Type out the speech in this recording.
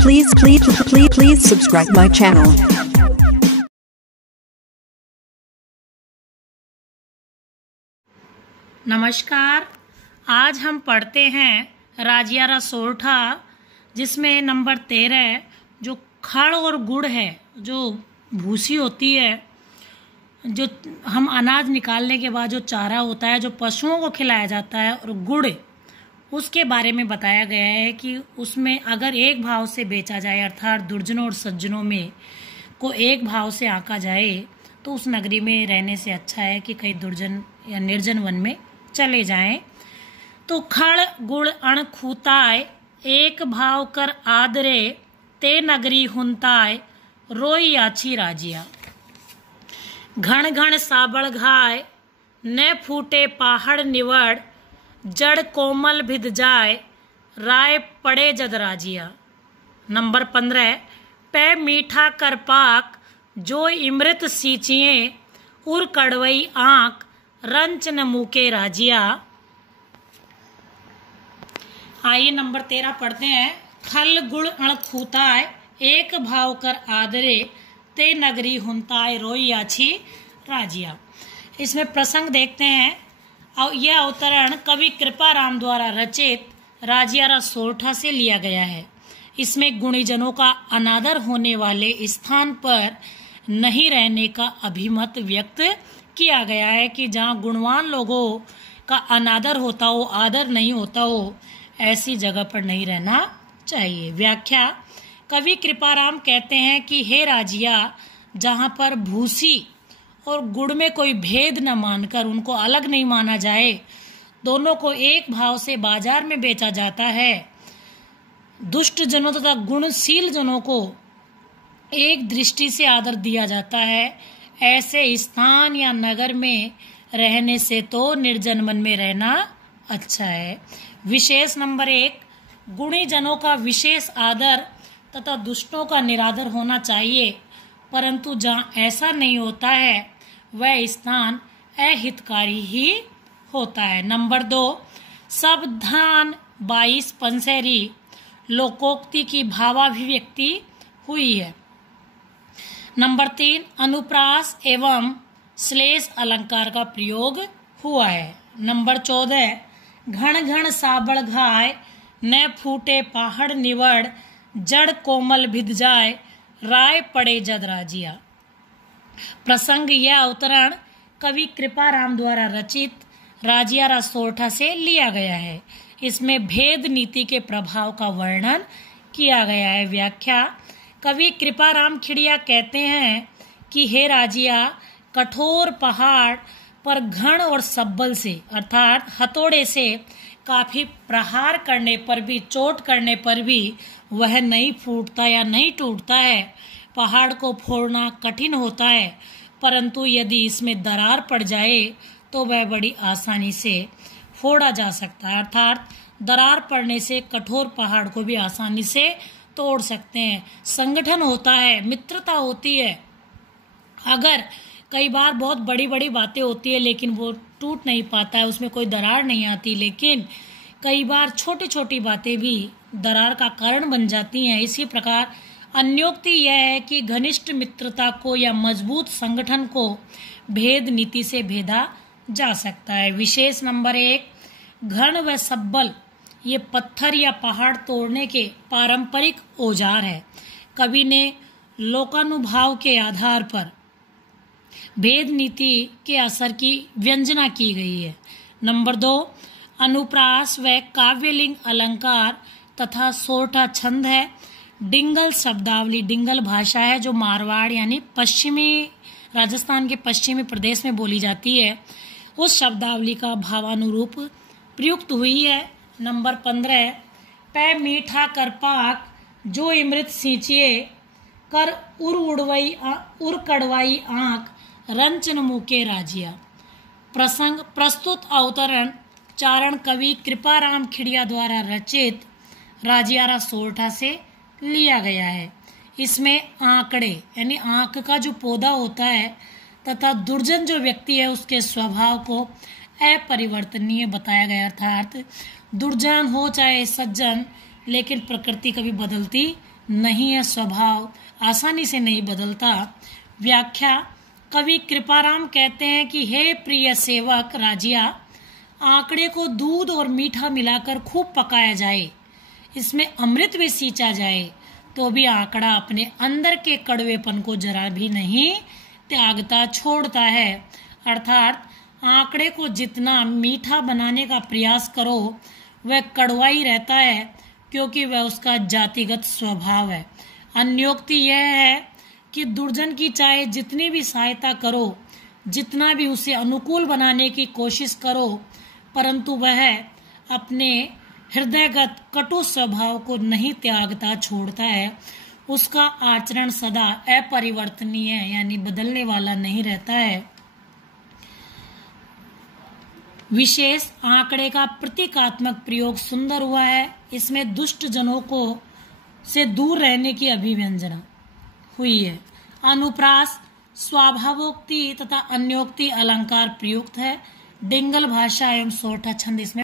Please subscribe my channel. नमस्कार, आज हम पढ़ते हैं राजियारा सोरठा, जिसमें नंबर 13 जो खड़ और गुड़ है, जो भूसी होती है, जो हम अनाज निकालने के बाद जो चारा होता है जो पशुओं को खिलाया जाता है, और गुड़ उसके बारे में बताया गया है कि उसमें अगर एक भाव से बेचा जाए, अर्थात दुर्जनों और सज्जनों में को एक भाव से आंका जाए, तो उस नगरी में रहने से अच्छा है कि कई दुर्जन या निर्जन वन में चले जाएं। तो खड़ गुड़ अण खूताय, एक भाव कर आदरे, ते नगरी हुंताय, रोई आछी राजिया। घण घण साबड़ घाय, न फूटे पहाड़ निवड़, जड़ कोमल भिद जाए, राय पड़े जद राजिया। नंबर 15 पै मीठा कर पाक, जो इमृत सींचिए, उर कड़वई आंख, रंच न मुके राजिया। आइए नंबर 13 पढ़ते हैं। खल गुड़ अण खूताय, एक भाव कर आदरे, ते नगरी हुंताय, रोई आछी राजिया। इसमें प्रसंग देखते हैं। और यह अवतरण कवि कृपाराम द्वारा रचित राजियारा सोरठा से लिया गया है। इसमें गुणीजनों का अनादर होने वाले स्थान पर नहीं रहने का अभिमत व्यक्त किया गया है कि जहाँ गुणवान लोगों का अनादर होता हो, आदर नहीं होता हो, ऐसी जगह पर नहीं रहना चाहिए। व्याख्या, कवि कृपाराम कहते हैं कि हे राजिया, जहाँ पर भूसी और गुड़ में कोई भेद न मानकर, उनको अलग नहीं माना जाए, दोनों को एक भाव से बाजार में बेचा जाता है, दुष्ट जनों तथा गुणशील जनों को एक दृष्टि से आदर दिया जाता है, ऐसे स्थान या नगर में रहने से तो निर्जन वन में रहना अच्छा है। विशेष नंबर 1 गुणी जनों का विशेष आदर तथा दुष्टों का निरादर होना चाहिए, परंतु जहाँ ऐसा नहीं होता है वह स्थान अहितकारी ही होता है। नंबर 2 सावधान 22 पंसेरी लोकोक्ति की भावाभिव्यक्ति हुई है। नंबर 3 अनुप्रास एवं श्लेष अलंकार का प्रयोग हुआ है। नंबर 14 घण घण साबड़ घाय, न फूटे पहाड़ निवड़, जड़ कोमल भिद जाए, राय पड़े जद राजिया। प्रसंग यह अवतरण कवि कृपाराम द्वारा रचित राजियारा सोरठा से लिया गया है। इसमें भेद नीति के प्रभाव का वर्णन किया गया है। व्याख्या, कवि कृपाराम खिड़िया कहते हैं कि हे राजिया, कठोर पहाड़ पर घण और सब्बल से, अर्थात हथौड़े से काफी प्रहार करने पर भी, चोट करने पर भी वह नहीं फूटता या नहीं टूटता है। पहाड़ को फोड़ना कठिन होता है, परंतु यदि इसमें दरार पड़ जाए तो वह बड़ी आसानी से फोड़ा जा सकता है। अर्थात दरार पड़ने से कठोर पहाड़ को भी आसानी से तोड़ सकते हैं। संगठन होता है, मित्रता होती है। अगर कई बार बहुत बड़ी बड़ी बातें होती है लेकिन वो टूट नहीं पाता है, उसमें कोई दरार नहीं आती, लेकिन कई बार छोटी छोटी बातें भी दरार का कारण बन जाती हैं। इसी प्रकार अन्योक्ति यह है कि घनिष्ठ मित्रता को या मजबूत संगठन को भेद नीति से भेदा जा सकता है। विशेष नंबर 1 घन व सब्बल ये पत्थर या पहाड़ तोड़ने के पारंपरिक औजार है। कवि ने लोकानुभाव के आधार पर भेद नीति के असर की व्यंजना की गई है। नंबर 2 अनुप्रास व काव्यलिंग अलंकार तथा सोरठा छंद है। डिंगल शब्दावली, डिंगल भाषा है जो मारवाड़ यानी पश्चिमी राजस्थान के पश्चिमी प्रदेश में बोली जाती है, उस शब्दावली का भावानुरूप प्रयुक्त हुई है। नंबर 15 पै मीठा कर पाक, जो इमृत सींचिए, कर उर कड़वाई आंख, रंचन मुके राजिया। प्रसंग प्रस्तुत अवतरण चारण कवि कृपाराम खिड़िया द्वारा रचित राजियारा सोरठा से लिया गया है। इसमें आंकड़े यानी आंख का जो पौधा होता है तथा दुर्जन जो व्यक्ति है उसके स्वभाव को अपरिवर्तनीय बताया गया। अर्थात दुर्जन हो चाहे सज्जन, लेकिन प्रकृति कभी बदलती नहीं है स्वभाव, आसानी से नहीं बदलता। व्याख्या, कवि कृपाराम कहते हैं कि हे प्रिय सेवक राजिया, आंकड़े को दूध और मीठा मिलाकर खूब पकाया जाए, इसमें अमृत भी सींचा जाए, तो भी आंकड़ा अपने अंदर के कड़वेपन को जरा भी नहीं त्यागता, छोड़ता है। अर्थात आंकड़े को जितना मीठा बनाने का प्रयास करो वह कड़वा ही रहता है, क्योंकि वह उसका जातिगत स्वभाव है। अन्योक्ति यह है कि दुर्जन की चाहे जितनी भी सहायता करो, जितना भी उसे अनुकूल बनाने की कोशिश करो, परंतु वह अपने हृदयगत कटु स्वभाव को नहीं त्यागता, छोड़ता है। उसका आचरण सदा अपरिवर्तनीय है, यानी बदलने वाला नहीं रहता है। विशेष आंकड़े का प्रतीकात्मक प्रयोग सुंदर हुआ है। इसमें दुष्ट जनों को से दूर रहने की अभिव्यंजना हुई है। अनुप्रास, स्वाभावोक्ति तथा अन्योक्ति अलंकार प्रयुक्त है। डिंगल भाषा एवं सोरठा छंद इसमें